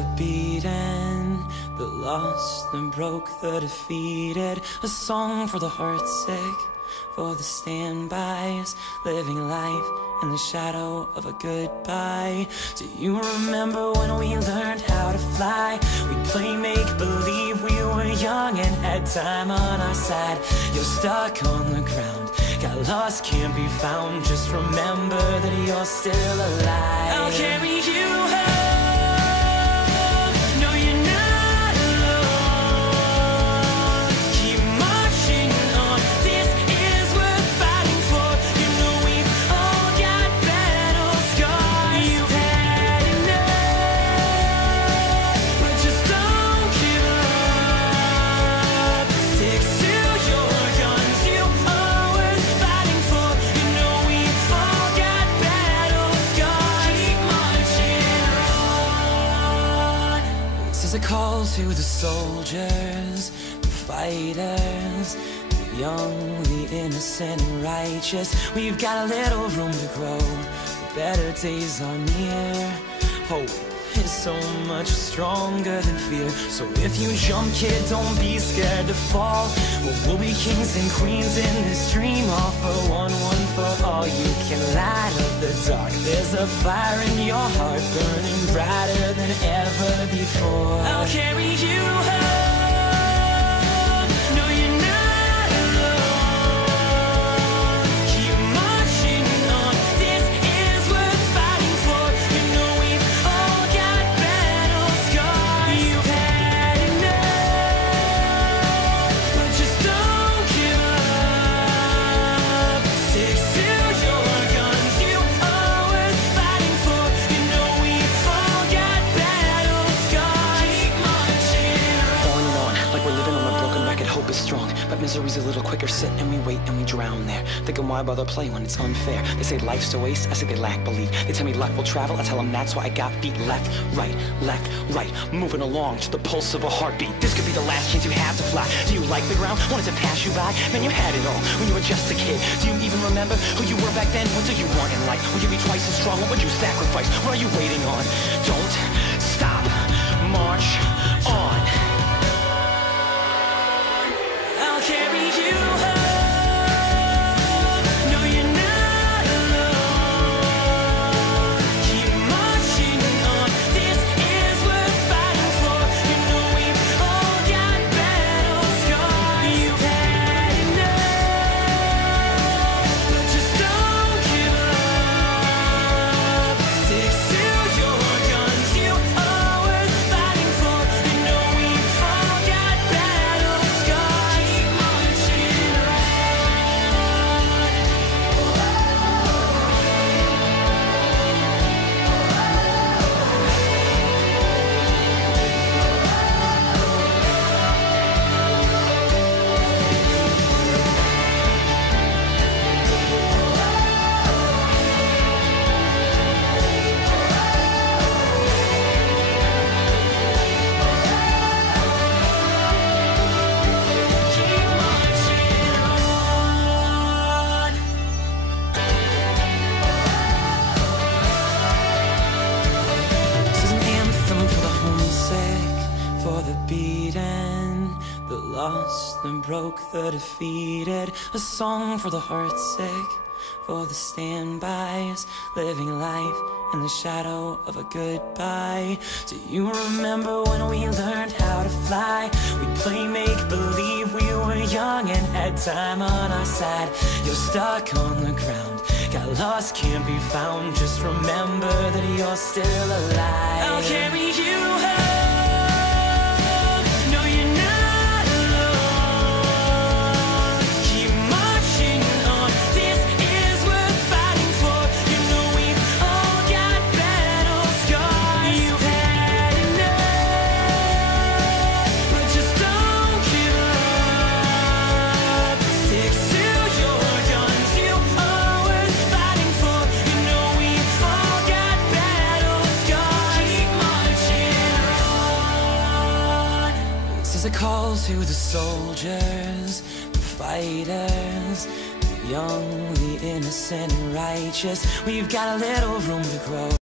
the beaten, the lost, the broke, the defeated. A song for the heartsick, for the standbys, living life in the shadow of a goodbye. Do you remember when we learned how to fly? We'd play make-believe, we were young and had time on our side. You're stuck on the ground, got lost, can't be found. Just remember that you're still alive. I'll carry you home. No, you're not alone. Keep marching on. This is worth fighting for. You know we've all got battle scars. You've had enough, but just don't give up. Stick to your guns. You are worth fighting for. You know we've all got battle scars. Keep marching on. This is a call to the soldiers, the fighters, the young, the innocent and righteous. We've got a little room to grow. The better days are near. Hope is so much stronger than fear. So if you jump, kid, don't be scared to fall. Well, we'll be kings and queens in this dream. All for one for all. You can light up the dark. There's a fire in your heart burning brighter than ever before. I'll carry you home. No, you're not alone. Keep marching on. This is worth fighting for. You know we've all got battle scars. You've had enough, but just don't give up. Stick to your guns. You are worth fighting for. You know we've all got battle scars. Keep marching on and on, like we're living on a broken record. Hope is strong, but misery's a little quicker. Sit and we wait and we drown there, thinking why bother play when it's unfair. They say life's a waste, I say they lack belief. They tell me luck will travel, I tell them that's why I got feet. Left, right, moving along to the pulse of a heartbeat. This could be the last chance you have to fly. Do you like the ground? Wanted to pass you by? Man, you had it all when you were just a kid. Do you even remember who you were back then? What do you want in life? Will you be twice as strong? What would you sacrifice? What are you waiting on? Don't stop, march on. I'll carry you home. No, you're not alone. Keep marching on. This is worth fighting for. You know we've all got battle scars. You've had enough, but just don't give up. Stick to your guns. You are worth fighting for. You know we've all got battle scars. Keep marching on. Keep marching on. This is an anthem for the homesick, for the beaten, the lost, the broke, the defeated. A song for the heartsick, for the standbys, living life in the shadow of a goodbye. Do you remember when we learned how to fly? We'd play make-believe, we were young and had time on our side. You're stuck on the ground, got lost, can't be found. Just remember that you're still alive. I'll carry you home. No, you're not alone. Keep marching on. This is worth fighting for. You know we've all got battle scars. You've had enough, but just don't give up. Stick to your guns. You are worth fighting for. You know we've all got battle scars. Keep marching on. This is a call to the soldiers, the fighters, the young, the innocent and righteous. We've got a little room to grow.